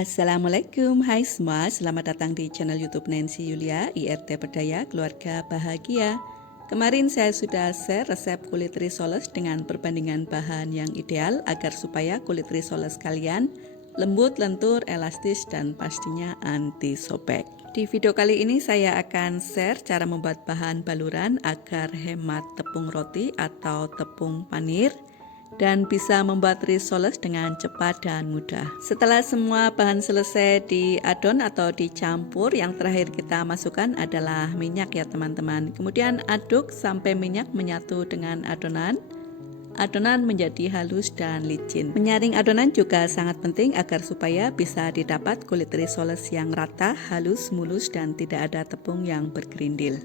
Assalamualaikum, hai semua, selamat datang di channel YouTube Nancy Yulia, IRT Berdaya Keluarga Bahagia. Kemarin saya sudah share resep kulit risoles dengan perbandingan bahan yang ideal agar supaya kulit risoles kalian lembut, lentur, elastis, dan pastinya anti sobek. Di video kali ini saya akan share cara membuat bahan baluran agar hemat tepung roti atau tepung panir dan bisa membuat risoles dengan cepat dan mudah. Setelah semua bahan selesai diadon atau dicampur, yang terakhir kita masukkan adalah minyak ya teman-teman. Kemudian aduk sampai minyak menyatu dengan adonan. Adonan menjadi halus dan licin. Menyaring adonan juga sangat penting agar supaya bisa didapat kulit risoles yang rata, halus, mulus, dan tidak ada tepung yang bergerindil.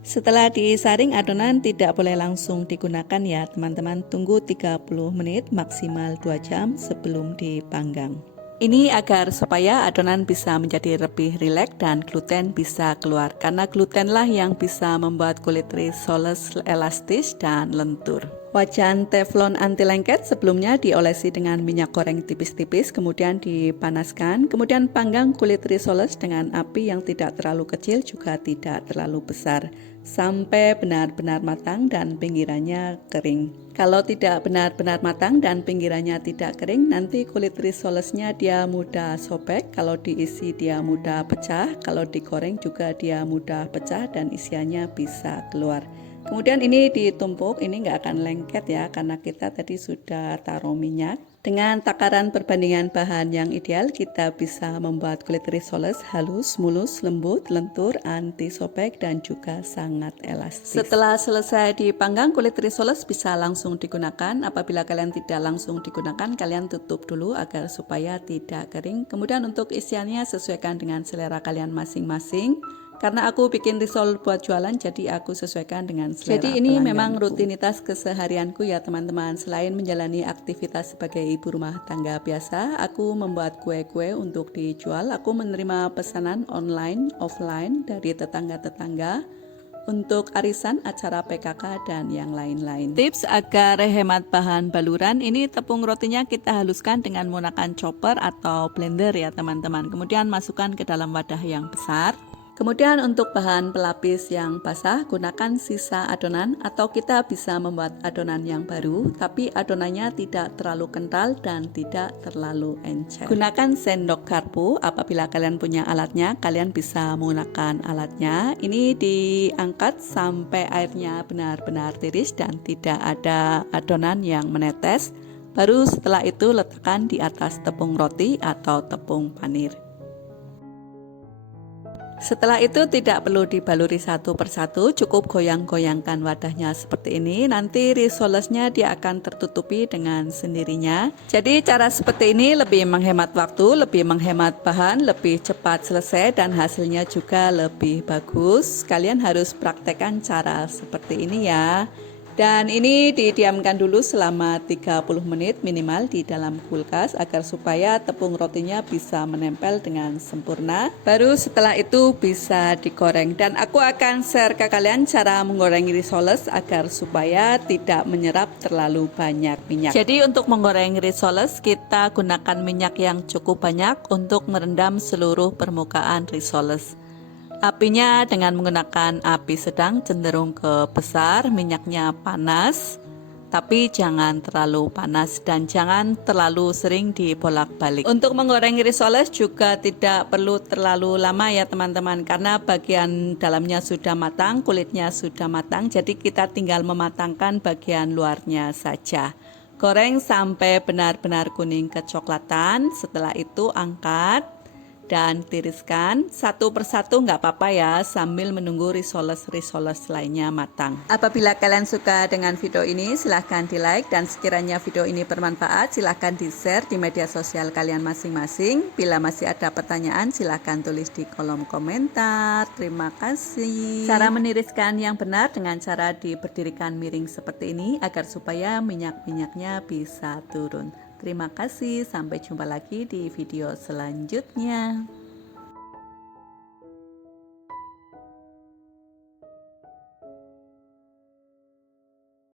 Setelah disaring, adonan tidak boleh langsung digunakan ya teman-teman, tunggu 30 menit maksimal 2 jam sebelum dipanggang. Ini agar supaya adonan bisa menjadi lebih rileks dan gluten bisa keluar, karena glutenlah yang bisa membuat kulit risoles elastis dan lentur. Wajan teflon anti lengket sebelumnya diolesi dengan minyak goreng tipis-tipis, kemudian dipanaskan, kemudian panggang kulit risoles dengan api yang tidak terlalu kecil juga tidak terlalu besar sampai benar-benar matang dan pinggirannya kering. Kalau tidak benar-benar matang dan pinggirannya tidak kering, nanti kulit risolesnya dia mudah sobek, kalau diisi dia mudah pecah, kalau digoreng juga dia mudah pecah dan isiannya bisa keluar. Kemudian ini ditumpuk, ini nggak akan lengket ya karena kita tadi sudah taruh minyak. Dengan takaran perbandingan bahan yang ideal, kita bisa membuat kulit risoles halus, mulus, lembut, lentur, anti sobek, dan juga sangat elastis. Setelah selesai dipanggang, kulit risoles bisa langsung digunakan. Apabila kalian tidak langsung digunakan, kalian tutup dulu agar supaya tidak kering. Kemudian untuk isiannya sesuaikan dengan selera kalian masing-masing. Karena aku bikin risol buat jualan, jadi aku sesuaikan dengan selera. Jadi ini memang rutinitas keseharianku ya teman-teman. Selain menjalani aktivitas sebagai ibu rumah tangga biasa, aku membuat kue-kue untuk dijual. Aku menerima pesanan online, offline dari tetangga-tetangga untuk arisan, acara PKK, dan yang lain-lain. Tips agar hemat bahan baluran, ini tepung rotinya kita haluskan dengan menggunakan chopper atau blender ya teman-teman. Kemudian masukkan ke dalam wadah yang besar. Kemudian untuk bahan pelapis yang basah, gunakan sisa adonan atau kita bisa membuat adonan yang baru, tapi adonannya tidak terlalu kental dan tidak terlalu encer. Gunakan sendok garpu, apabila kalian punya alatnya, kalian bisa menggunakan alatnya. Ini diangkat sampai airnya benar-benar tiris dan tidak ada adonan yang menetes. Baru setelah itu letakkan di atas tepung roti atau tepung panir. Setelah itu tidak perlu dibaluri satu persatu, cukup goyang-goyangkan wadahnya seperti ini. Nanti risolesnya dia akan tertutupi dengan sendirinya. Jadi cara seperti ini lebih menghemat waktu, lebih menghemat bahan, lebih cepat selesai dan hasilnya juga lebih bagus. Kalian harus praktekkan cara seperti ini ya. Dan ini didiamkan dulu selama 30 menit minimal di dalam kulkas agar supaya tepung rotinya bisa menempel dengan sempurna. Baru setelah itu bisa digoreng, dan aku akan share ke kalian cara menggoreng risoles agar supaya tidak menyerap terlalu banyak minyak. Jadi untuk menggoreng risoles kita gunakan minyak yang cukup banyak untuk merendam seluruh permukaan risoles. Apinya dengan menggunakan api sedang cenderung ke besar, minyaknya panas, tapi jangan terlalu panas dan jangan terlalu sering dibolak-balik. Untuk menggoreng risoles juga tidak perlu terlalu lama ya teman-teman, karena bagian dalamnya sudah matang, kulitnya sudah matang, jadi kita tinggal mematangkan bagian luarnya saja. Goreng sampai benar-benar kuning kecoklatan, setelah itu angkat dan tiriskan satu persatu, nggak apa-apa ya, sambil menunggu risoles lainnya matang. Apabila kalian suka dengan video ini, silahkan di like, dan sekiranya video ini bermanfaat silahkan di share di media sosial kalian masing-masing. Bila masih ada pertanyaan silahkan tulis di kolom komentar. Terima kasih. Cara meniriskan yang benar dengan cara diberdirikan miring seperti ini agar supaya minyak-minyaknya bisa turun. Terima kasih, sampai jumpa lagi di video selanjutnya.